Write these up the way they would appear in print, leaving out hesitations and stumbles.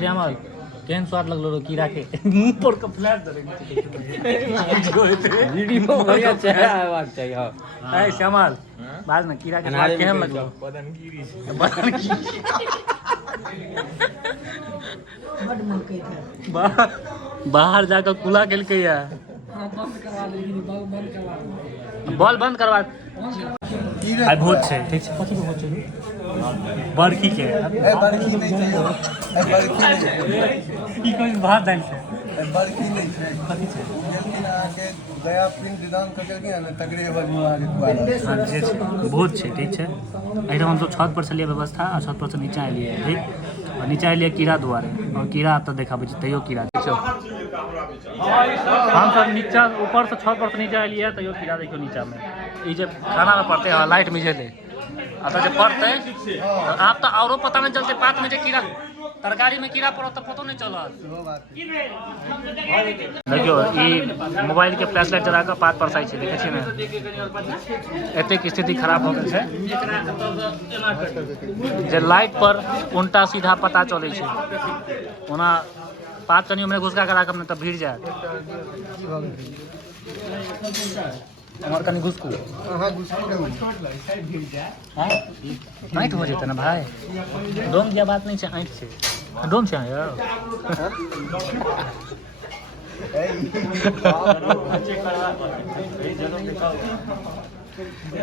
श्यामल केहन स्वाद लगलो रो कीड़ा के मुंह पर का फ्लैश दे वीडियो बढ़िया चेहरा आवाज चाहिए। हां ए श्यामल बाद में कीड़ा के स्वाद केहन लगलो बदन गिरी बड मन के था बाहर जाकर कुला केल के या हां बंद करवा लेकिन बंद करवा बॉल बंद करवा आई भूत छै ठीक छै कथि के भूत छै बरखी के ए बरखी नहीं चाहिए ए बरखी नहीं ई कोई बात नहीं है ए बरखी नहीं है कथि छै लेकिन आके गया पिंड दान कर के ना तगड़े बनी आगे दुआरा हां जे छै भूत छै ठीक छै एहिठाम हम सब छत पर से लिए व्यवस्था और छत पर से नीचे आइलिए ठीक और नीचे आइलिए कीड़ा दुआरे और कीड़ा त देखाबै छै तैयो कीड़ा देखियो हम सब नीचे ऊपर से छत पर से नीचे आइलिए तैयो कीड़ा देखियो नीचा में ई जे खाना में पड़ते है लाइट में जले आता जो पड़ते आप तो औरो पता नहीं चलते पात में जो कीड़ा तरकारी में कीड़ा पड़ो तो पतो नहीं चलत देखियो ई मोबाइल के फ्लैश लाइट जरा के पात परसाई छै देखे छी ने एते की स्थिति खराब हो गेल छै जे लाइट पर उल्टा सीधा पता चले छै ओना पात कनी में घुसका के राखब न त भीड़ जात हमार कनी घुसकू हां घुसकू हां नाइट हो जेते ना भाई डोम दिया बात नहीं छै आंख से डोम छै यार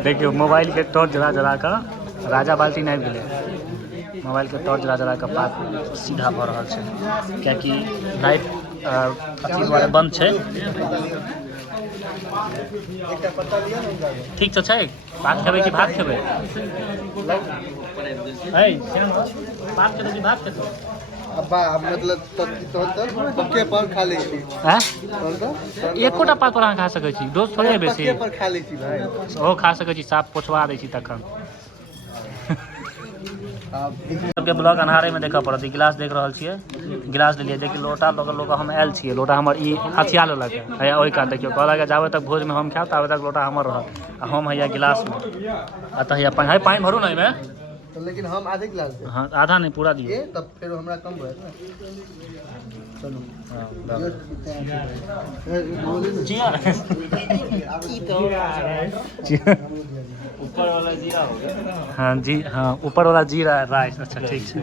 देखियो मोबाइल के टॉर्च जला कर राजा बाल्टी नहीं गेले मोबाइल के टॉर्च जला कर पात सीधा भ रहल छै क्या कि लाइट अथी द्वारा बंद छै ठीक तो छै भात खेबे कि भात खेबे है भात खेबे कि भात खेबे अब्बा मतलब पक्के पर खा ले छी हैं एकोटा पात पर खा सकै छी दोस्त थोड़े बेसी पक्के पर खा ले छी भाई ओ खा सकै छी साफ पोछवा दै छी तखन सबके ब्लॉग अन्हारे में देखा पड़त गिलास देख रहल छियै गिलास लेलिए जेकि लोटा लोग हम आयल छियै लोटा हमर ई हथिया लेलक है ओहि कात देखियो कहलक जाबे तक भोज में हम खाएब ताबे तक लोटा हमर रहत आ हम हैया गिलास में अतः हैया पानी भरू ना एमे तो लेकिन हम आधे गिलास दे हां आधा नहीं पूरा दियो ए तब फिर हमरा कम भए ना चलो ई तो ऊपर वाला जीरा हो गया हां जी हां ऊपर वाला जीरा राइस अच्छा ठीक छै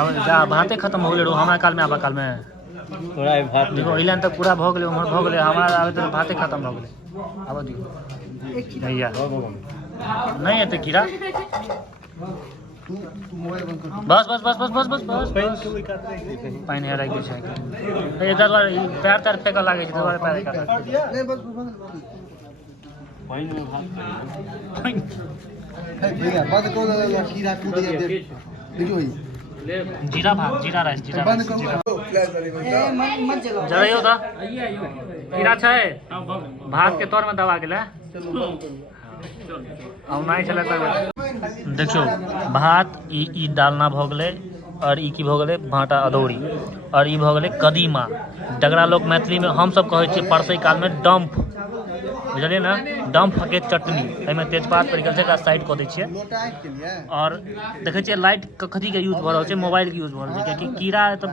अब जा भाते खत्म हो गेल रो हमरा काल में आबा काल में थोड़ा भात देखो इलान तक पूरा भ गेलै उमर भ गेलै हमरा आबे त भाते खत्म भ गेलै आबा दियो भैया नहीं है तो कीड़ा बस बस बस बस बस बस बस पानी हेराइ गेल छै ए दरबार पैर तार फेक लागे छै दरबार पैर काट नहीं बस पानी में भात है भैया बंद को कीड़ा कूद गया देखियो जीरा भात जीरा राइस जीरा बंद करो ए मत जलाओ जराइयो दा कीड़ा छै भात के तौर में दबा गेलै देखियो भात ई डालना भ गेलै और ई की भ गेलै भाटा अदौरी और ई भ गेलै कदीमा जकरा लोग मैथिली में हम सब कहै छियै परसै काल में डम्प बुझलिए ना डम्प के चटनी एमे तेजपात पड़ गेल छै एकरा साइड क दै छियै और देखै छियै लाइट कथी के यूज भ रहल छै मोबाइल के यूज भ रहल छै कियाकि कीड़ा त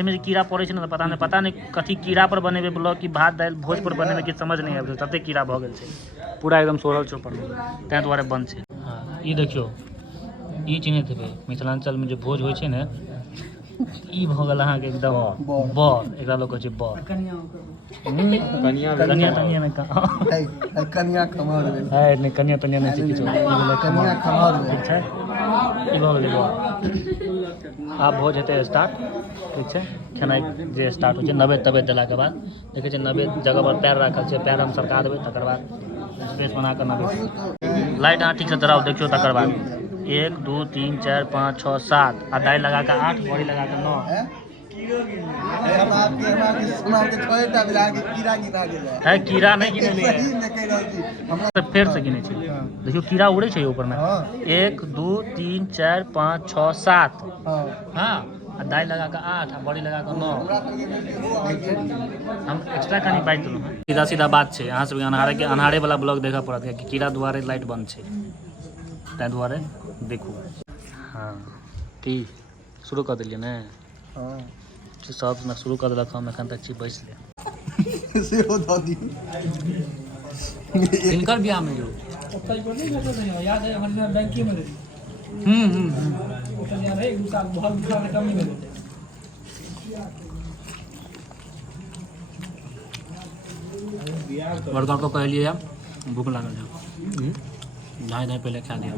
एमे जे कीड़ा पड़ै छै ना पता नहीं कथी कीड़ा पर बनेबे ब्लॉग की भात दाल भोज पर बनेबे कि समझ नहीं आबै तते कीड़ा भ गेल छै पूरा एकदम सोरल छै ऊपर तै दुआरे बंद छै हां ई देखियो ई चिन्हैत हेबै मिथिलांचल में जे भोज होइ छै ने ई भ गेल अहाँ के एकदम बर एकरा लोग कहै छै बर कनिया तनिया में कनिया खमर है नहीं कनिया तनिया नहीं छै किछो ई भेलै कनिया खमर ठीक छै ई भ गेलै बर आब भोज हेतै स्टार्ट ठीक छै खेनाइ जे स्टार्ट होइ छै नवेद तवेद देला के बाद देखै छै नवेद जगह पर पैर राखल छै पैर हम सरका देबै तकर बाद स्पेस बना के नवेद लाइट अहाँ ठीक से जराओ देखियो तकर बाद 1 2 3 4 5 6 7 आ दाई लगा के 8 बड़ी लगा के 9 है कीड़ा नहीं गिने फेर से गिने छै देखियो कीड़ा उड़े छै ऊपर में 1 2 3 4 5 6 7 हां दाई लगा के 8 बड़ी लगा के 9 हम एक्स्ट्रा कनी बाइट देलहुँ सीधा सीधा बात छै अहाँ सब अन्हारे वाला ब्लॉग देखा पड़त कि कीड़ा दुआरे लाइट बंद छै ताहि दुआरे देखू हाँ की शुरू कर दिलियै ने हाँ सब ना शुरू कर देलक हम एखन तक छी बैस ले से हो दादी इनकर बियाह में जो याद है हमने बैंक में दे याद है 1-2 साल बहुत कम नहीं मिले वर्कर को कहलिए भूख लागल है धाए पहले खा लिया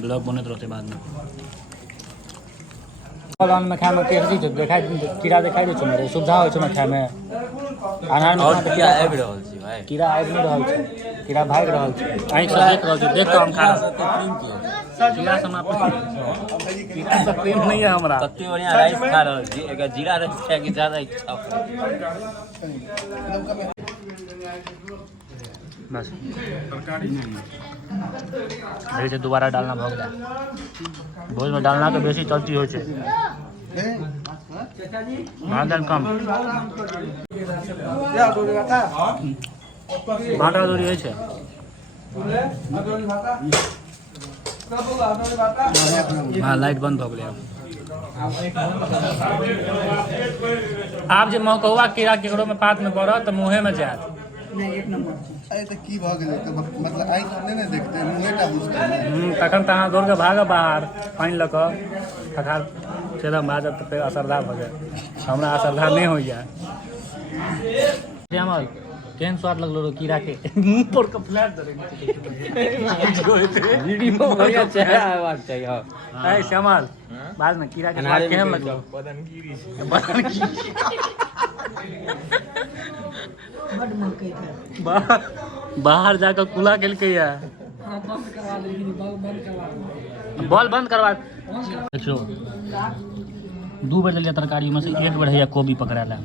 ब्लॉग बनत रहते बाद में बगान में खाए में केहरी छै देखाइ कीड़ा देखाइ दै छै मेरे सुविधा होइ छै खाए में अनार में कीड़ा आबि रहल छै भाई कीड़ा आबि नहीं रहल छै कीड़ा भाग रहल छै आँखि से देख रहल छै देख के हम खा रहल कीड़ा समा कीड़ा से प्रेम नहीं है हमरा कते बढ़िया राइस खा रहल छी एक जीरा राइस खाए के ज्यादा इच्छा बस तरकारी नहीं दोबारा डालना भग जाए भोज में डालना तो बेसी चलती हो कम भाटा दौड़ी होइ छै हाँ लाइट बंद भऽ गेलै आब जे महकौआ कीड़ा केकरो में पात में पड़त तऽ मुँहे में जायत अरे तो की भऽ गेलै तो मतलब आइ नहि ने देखते मुँहेटा बुझते तखन तऽ अहाँ दौड़ कऽ भागब बाहर पानि लऽ कऽ खखार चलऽ माजब तऽ फेर असरधा भऽ जाय हमरा असरधा नहि होइए श्यामल केहन स्वाद लगलो रो कीड़ा के मुंह पर के फ्लैट दे वीडियो बढ़िया चेहरा आवाज चाहिए ए श्यामल बाद में कीड़ा के स्वाद केहन लगलो बदनगिरी बड़ महकै था बाहर जाकर कुला केलकै या हां बंद करवा दे बॉल बंद करवा देखियो 2 बेर देलियै तरकारी में से 1 बेर हैया कोबी पकड़ा ला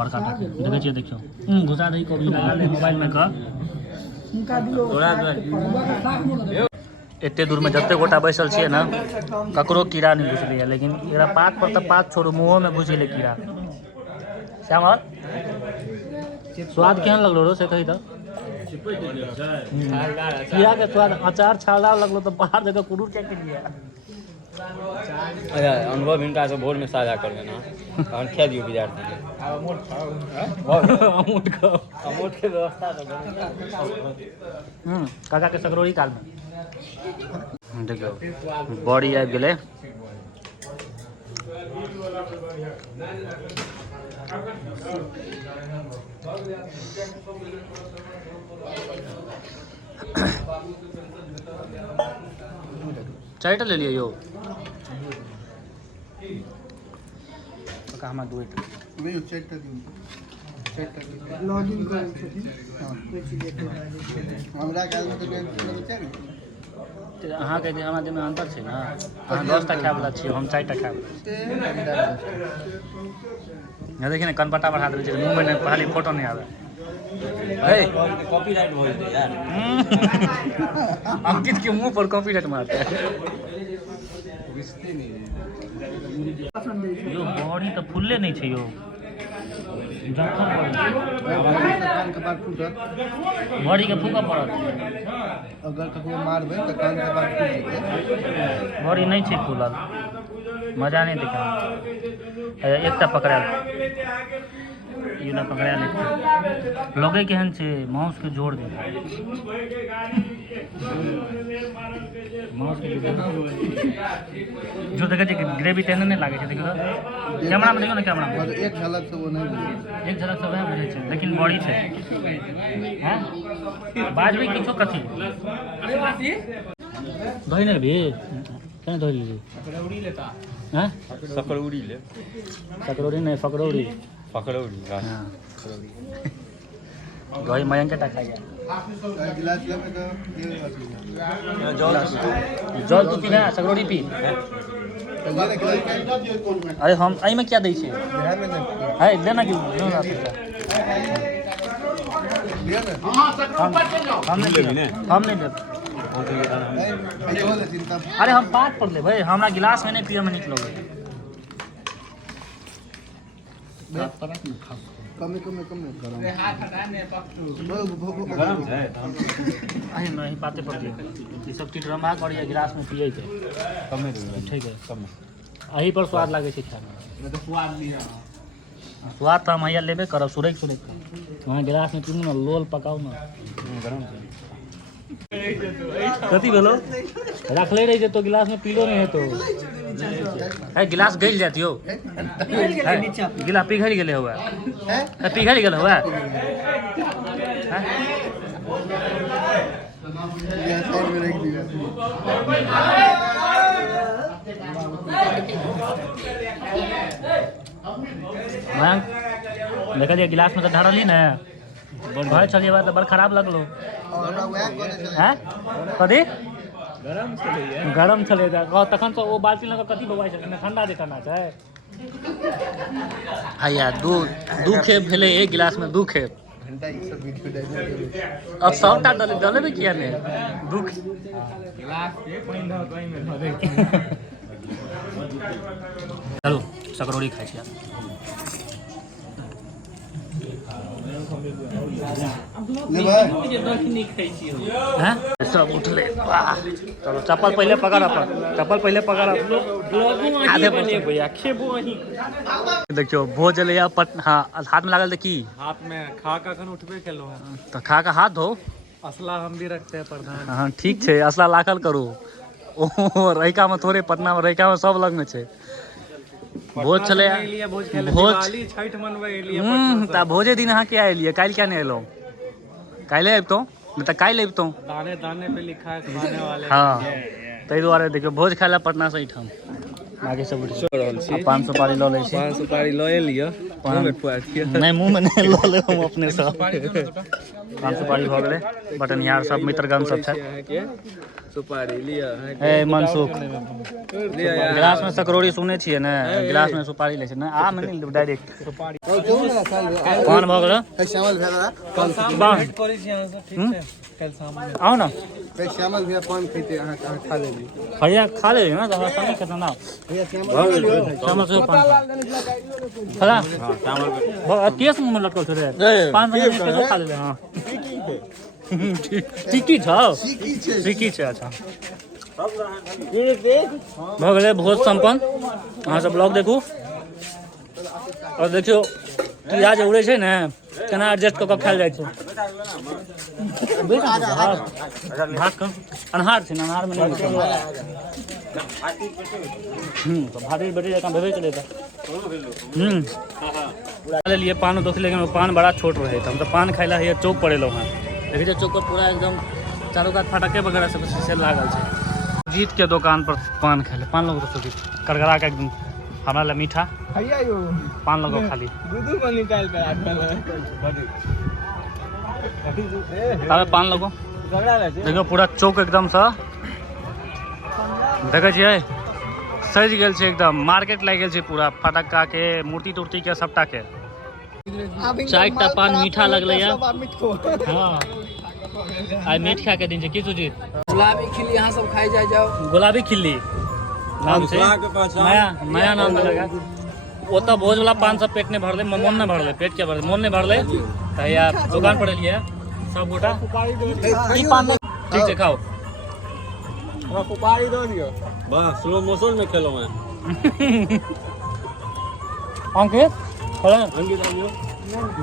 बड़का टा देखे छियै देखियो घुसा दही कोबी लगा ले मोबाइल में का उनका दियो एते दूर में जते गोटा बैसल छियै ना ककरो कीड़ा नहीं घुसलै लेकिन एकरा पात पर तऽ पात छोड़ू मुँहो में घुस गेलै कीड़ा श्यामल स्वाद केहन लगलो रो से कही तो कीड़ा के स्वाद अचार छालदार लगलो तो बाहर जगह कुरूर क्या करिए अच्छा अनुभव इनका से भोर में साझा कर देना और खा दियो विद्यार्थी के अमोट के व्यवस्था तो काका के सकरोड़ी काल में देखियो बॉडी आबि गेलै चारिटा ले लिया यो हमरा दुइटा नहीं चेक कर लॉगिन करै छथिन हमरा काल में तो चेक अहाँके हमरा में अंतर छै ना अहाँ 10टा खाय वाला छियै हम 4टा खाय वाला छियै देखिए ना कनपट्टा बढ़ा देबै छै मुंह में नहीं पहले फोटो नहीं आवे कॉपीराइट हो जेतै यार अंकित के मुंह पर कॉपीराइट मारते हैं यो बॉडी तो फुल्ले नहीं छै यो कान के बाद फूटत बॉडी के फूका पड़त अगर ककरो मारबै तऽ कान के बाद फूट जेतै बॉडी नहीं छै फूलल मजा नहीं देखा एकटा पकड़ायल ये ना पकड़ा लेते लगे केहन छै माउस के जोड़ दे माउस के जो देखे छै ग्रेवी तेहन नहीं लागे छै देखियो कैमरा में देखियो ना कैमरा में एक झलक से वो नहीं बुझै एक झलक सब है बुझै छै लेकिन बॉडी छै हैं बाजबै किछो कथी अरे बाती दही नहीं भी केना दही ली सकरौड़ी लेता हैं सकरौड़ी ले सकरौड़ी नहीं फकरौड़ी पकड़ौड़ी हाँ दही मयंक टा खा गया गिलास लेबै तऽ जल तू पीना सकरौड़ी पी अरे हम आई में क्या दै छियै है लेना कि हम नहीं लेब अरे हम बात पर ले भाई हमरा गिलास में नहीं पिए में निकलो कमे गरम छै अरे नहीं पाते पर ये सब टीट रंभा कर गिलास में पिए थे कमे दे ठीक है कमे अही पर स्वाद लागे छै खाए में। स्वाद तो हम हैया लेबे करब सुरैक वहाँ गिलास में पीबू ना लोल पकाऊ ना कथी भेलो रखले रही तो गिलास में पीलो नहीं है तो है गिलास गल जाती हो गिलास पिघल गेले हुआ है पिघल गेले हुआ है गैस और में रख दिया। देखा जाए गिलास में तो ढारल ही ना घर चलिए बात बड़ खराब लगलो हैं कथी गरम चले तखन तो वो बाल्टी लगा कथी बवाई छै ठंडा दे करना छै हैया दू खेप भेले एक गिलास में दू खेप घंटा ये सब वीडियो डालने अब सबटा डले भी किया ने दू चलो सकरौड़ी खाइ छी ले भाई हैं सब उठले वाह चलो चप्पल पहले पकड़ अपन चप्पल पहले पकड़ आधे भैया खेबो अही देखियो भोज ले हाँ हाथ में लागल त की हाथ में खा का कन उठबे केलो है तो खा का हाथ धो असला हम भी रखते हैं प्रधान हाँ ठीक छै असला लाखल करू ओ रैका में थोड़े पटना में रैका में सब लग में छै भोज चले भोज छठ मनवे लिए ता भोजे दिन अहाँ क्या एलिए काल्हि क्या नहीं एलहुँ काल्हि अबितौ नहीं तऽ काल्हि अबितौ दाने दाने पे लिखा है खाने वाले हाँ ताहि दुआरे देखियो भोज खाय ला पटना से ठाम आगे सब उठि 500 सुपारी लऽ लै छी 500 सुपारी लए लियो नहीं मुँह में नहीं लऽ लेब हम अपने से 500 सुपारी भऽ गेलै बटनिहार सब मित्रगण सब छै सुपारी लिया ए मनसुख गिलास में सकरौड़ी सुने छियै ने गिलास में सुपारी लै छै ने आ में नहीं डायरेक्ट पान भऽ गेलै श्यामल भैया पान आओ ना श्यामल भैया पान खैते अहाँ खा लेली भैया खा ले ना तो नहीं खाता ना भैया श्यामल से पान खा केस मुंह में लटकल छै रे पान केसो खा ले हां टिकी छ टिकी छै अच्छा भऽ गेलै भोज सम्पन्न अहाँ सब ब्लॉग देखू और देखियो प्याज उड़े छै ने केना एडजस्ट कऽ खायल जाइ छै भात कम अन्हार छै अन्हार में नहीं तो भारी बेटी जकाँ भेबे केलै तऽ लिए पान दोस्त लेकिन पान बड़ा छोट रहे हम तो पान खाइ ला चौक पर एलहुँ हैं देखिए चौक पर पूरा एकदम चारों कात फटाके वगैरह सब से लागल छै जीत के दुकान पर पान खाइ ले पान लोग तो करगरा के एकदम हमरा ला मीठा पान लोग खाली पान लोगो देखो पूरा चौक एकदम से देखे छियै सज गेल छै एकदम मार्केट लागि गेल छै पूरा फटक्का के मूर्ति तूर्ति के सबटा के 4टा पान मीठा लगले हाँ आई मीठ खा के दिन छै की सुजीत गुलाबी खिल्ली यहाँ सब खाई जाओ गुलाबी खिल्ली नाम से नया नाम लगा ओतऽ भोज वाला पान सब पेट नहीं भरले मन नहीं भरले पेट के भरले मन नहीं भरले तो यार दुकान पर एलिए सब गोटा ठीक है खाओ सुपारी दो दियो बस स्लो मोशन में खेलो मैं अंकित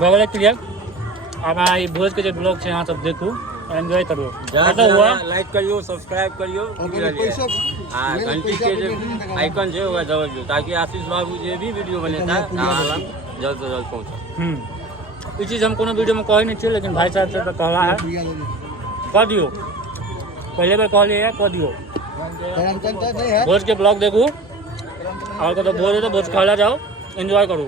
भगले क्लियर अब आई भोज के जो ब्लॉग छै यहाँ सब देखू एंजॉय करू लाइक करियो सब्सक्राइब करियो घंटी के जो आइकन है वह दबा दो ताकि आशीष बाबू जो भी वीडियो बनेता है जल्द से जल्द पहुँचा ये चीज़ हम कोनो वीडियो में कही नहीं चाहिए लेकिन भाई साहब से तो कहला है कह दियो पहले बार कह लिया कह दियो भोज के ब्लॉग देखू और तो भोज है तो भोज खा जाओ एंजॉय करो